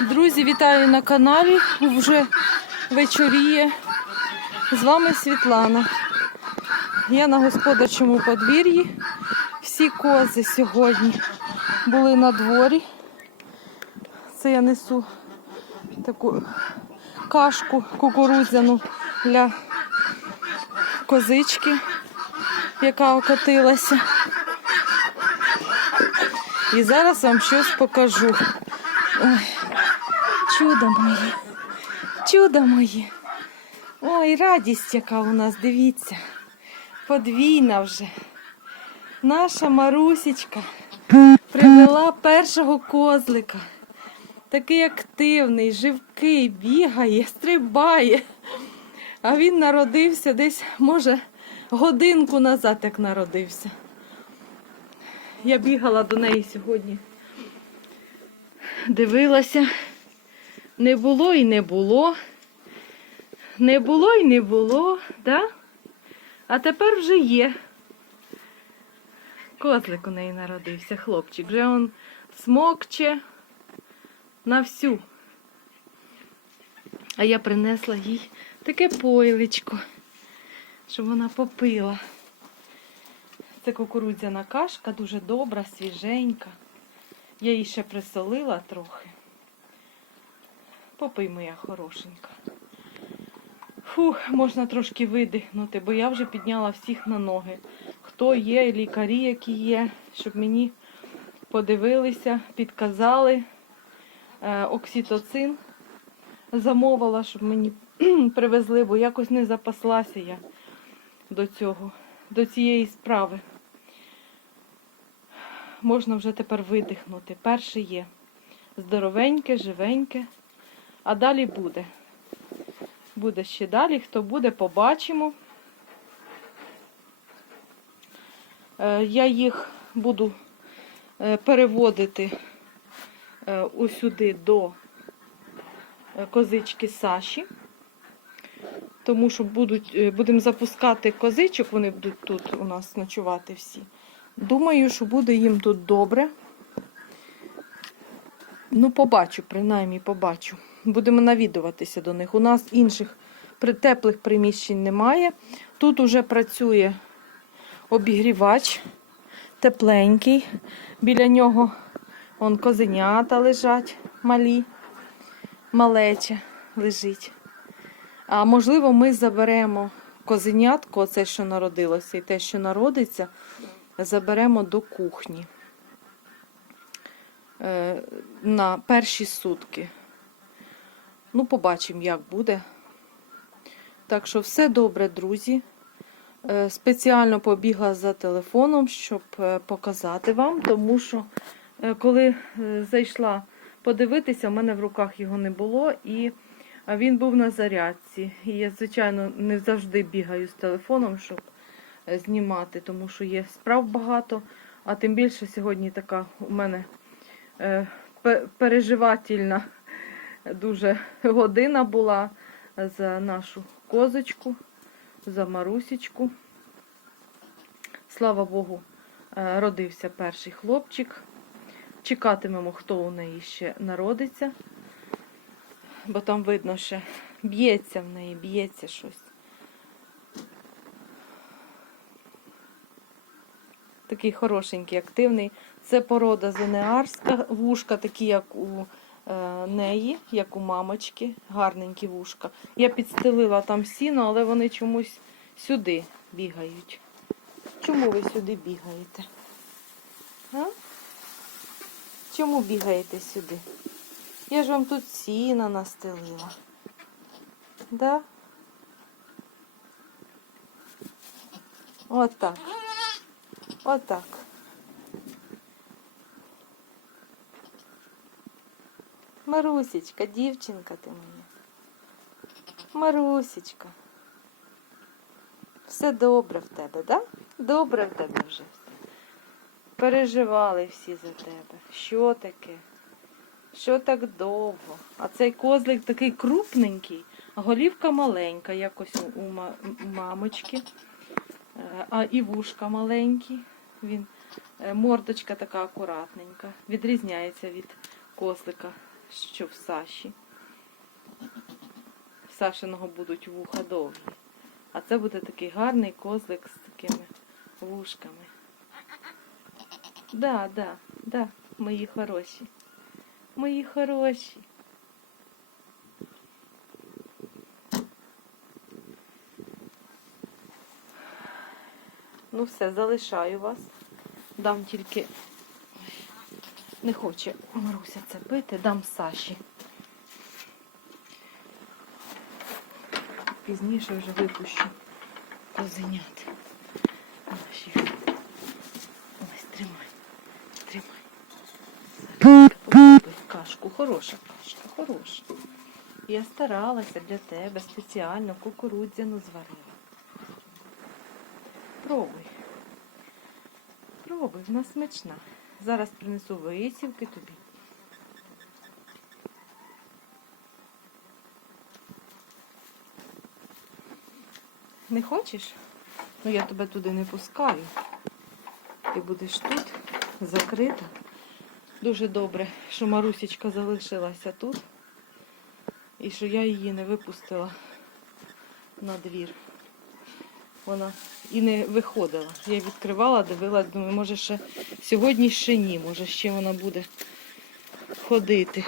Друзі, вітаю на каналі. Вже вечоріє. З вами Світлана. Я на господарчому подвір'ї. Всі кози сьогодні були на дворі. Це я несу таку кашку кукурудзяну для козички, яка окотилася. І зараз вам щось покажу. Ой, чудо моє, чудо моє. Ой, радість, яка у нас, дивіться. Подвійна вже. Наша Марусічка привела першого козлика. Такий активний, живкий, бігає, стрибає. А він народився десь, може, годинку назад як народився. Я бігала до неї сьогодні. Дивилася. Не було і не було. Не було і не було, да? А тепер вже є. Козлик у неї народився, хлопчик. Вже он смокче на всю. А я принесла їй таке пойличко, щоб вона попила. Це кукурудзяна кашка, дуже добра, свіженька. Я її ще присолила трохи. Попий моя хорошенька. Фух, можна трошки видихнути, бо я вже підняла всіх на ноги. Хто є, лікарі, які є, щоб мені подивилися, підказали. Е, окситоцин замовила, щоб мені привезли, бо якось не запаслася я до цього, до цієї справи. Можна вже тепер видихнути. Перше є здоровеньке, живеньке, а далі буде. Буде ще далі. Хто буде, побачимо. Е, Я їх буду е, переводити е, усюди до козички Саші. Тому що будемо запускати козичок, вони будуть тут у нас ночувати всі. Думаю, що буде їм тут добре. Ну, побачу, принаймні побачу. Будемо навідуватися до них. У нас інших теплих приміщень немає. Тут уже працює обігрівач тепленький. Біля нього вон козенята лежать малі, малече лежить. А можливо, ми заберемо козенятко, оце, що народилося, і те, що народиться, заберемо до кухні на перші сутки. Ну, побачимо, як буде. Так що все добре, друзі. Е, Спеціально побігла за телефоном, щоб е, показати вам, тому що е, коли е, зайшла подивитися, в мене в руках його не було, і е, він був на зарядці. І я, звичайно, не завжди бігаю з телефоном, щоб е, знімати, тому що є справ багато. А тим більше сьогодні така у мене е, переживательна дуже година була за нашу козочку, за Марусічку. Слава Богу, е, родився перший хлопчик. Чекатимемо, хто у неї ще народиться, бо там видно, що б'ється в неї, б'ється щось. Такий хорошенький, активний. Це порода зенеарська, вушка, такі, як у е, неї, як у мамочки, гарненькі вушка. Я підстелила там сіно, але вони чомусь сюди бігають. Чому ви сюди бігаєте? А? Чому бігаєте сюди? Я ж вам тут сіна настелила. Да? Отак. Отак. Марусечка, дівчинка ти моя. Марусечка. Все добре в тебе, да? Добре в тебе вже. Переживали всі за тебе. Що таке? Що так довго? А цей козлик такий крупненький, а голівка маленька, якось у, у ма- у мамочки. Е, А і вушка маленькі. Він, е, мордочка така акуратненька. Відрізняється від козлика що в Саші. В Сашиного будуть вуха довгі. А це буде такий гарний козлик з такими вушками. Да, да, да, мої хороші. Мої хороші. Ну все, залишаю вас. Дам тільки. Не хоче Маруся це пити, дам Саші. Пізніше вже випущу козенят. Ось, тримай. Тримай. Сашенька, кашку. Хороша кашка, хороша. Я старалася для тебе спеціально кукурудзяну зварила. Пробуй. Пробуй, вона смачна. Зараз принесу висівки тобі. Не хочеш? Ну я тебе туди не пускаю. Ти будеш тут закрита. Дуже добре, що Марусечка залишилася тут. І що я її не випустила на двір. Вона і не виходила. Я відкривала, дивилась, думаю, може ще сьогодні ще ні, може ще вона буде ходити.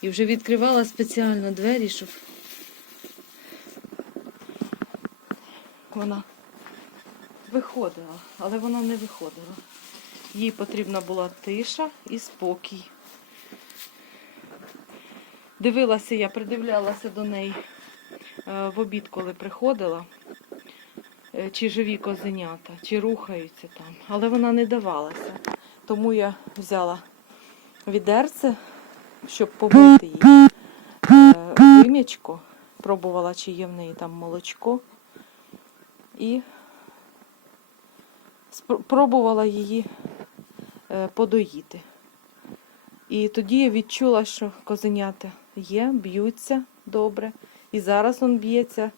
І вже відкривала спеціально двері, щоб вона виходила, але вона не виходила. Їй потрібна була тиша і спокій. Дивилася я, придивлялася до неї е, в обід, коли приходила, чи живі козенята, чи рухаються там. Але вона не давалася. Тому я взяла відерце, щоб побити її е, вим'ячко, пробувала, чи є в неї там молочко. І пробувала її е, подоїти. І тоді я відчула, що козенята є, б'ються добре. І зараз он б'ється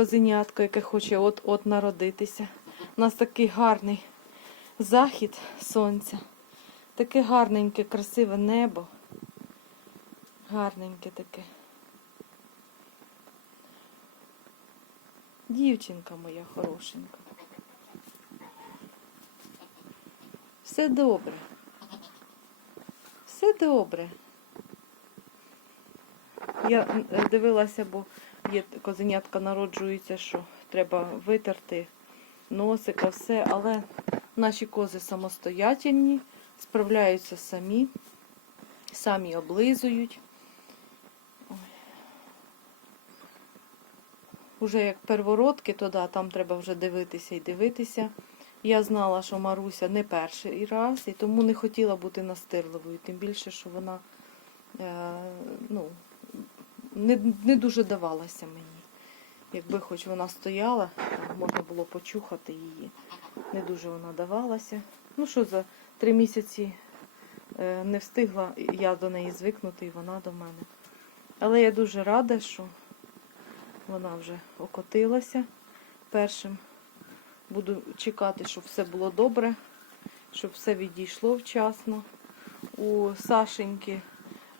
козенятко, яке хоче от-от народитися. У нас такий гарний захід сонця. Таке гарненьке, красиве небо. Гарненьке таке. Дівчинка моя хорошенька. Все добре. Все добре. Я дивилася, бо є козенятка народжуються, що треба витерти носика, все, але наші кози самостоятельні, справляються самі, самі облизують. Ой. Уже як первородки, то да, там треба вже дивитися і дивитися. Я знала, що Маруся не перший раз, і тому не хотіла бути настирливою. Тим більше, що вона е, ну, не, не дуже давалася мені. Якби хоч вона стояла, можна було почухати її. Не дуже вона давалася. Ну що за три місяці е, не встигла я до неї звикнути, і вона до мене. Але я дуже рада, що вона вже окотилася першим. Буду чекати, щоб все було добре, щоб все відійшло вчасно. У Сашеньки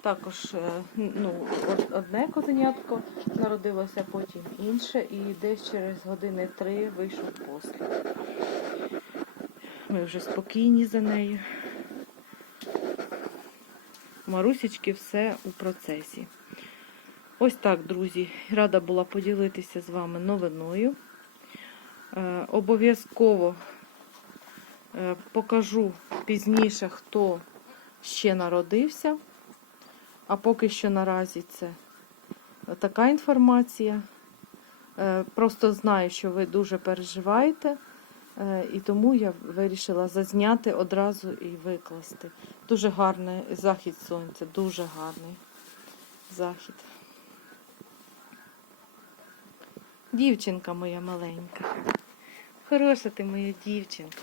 також е, ну, одне козенятко народилося, потім інше, і десь через години три вийшов послід. Ми вже спокійні за нею. Марусечки все у процесі. Ось так, друзі. Рада була поділитися з вами новиною. Е, Обов'язково е, покажу пізніше, хто ще народився. А поки що наразі це така інформація. Е, Просто знаю, що ви дуже переживаєте, е, і тому я вирішила зазняти одразу і викласти. Дуже гарний захід сонця, дуже гарний захід. Дівчинка моя маленька. Хороша ти моя дівчинка.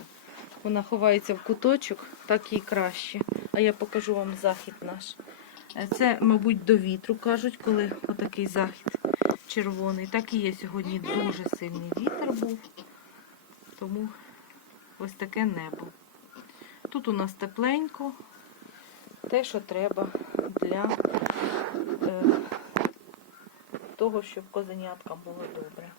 Вона ховається в куточок, так їй краще. А я покажу вам захід наш. Це, мабуть, до вітру кажуть, коли отакий захід червоний. Так і є сьогодні дуже сильний вітер був. Тому ось таке небо. Тут у нас тепленько. те, що треба для е, того, щоб козеняткам було добре.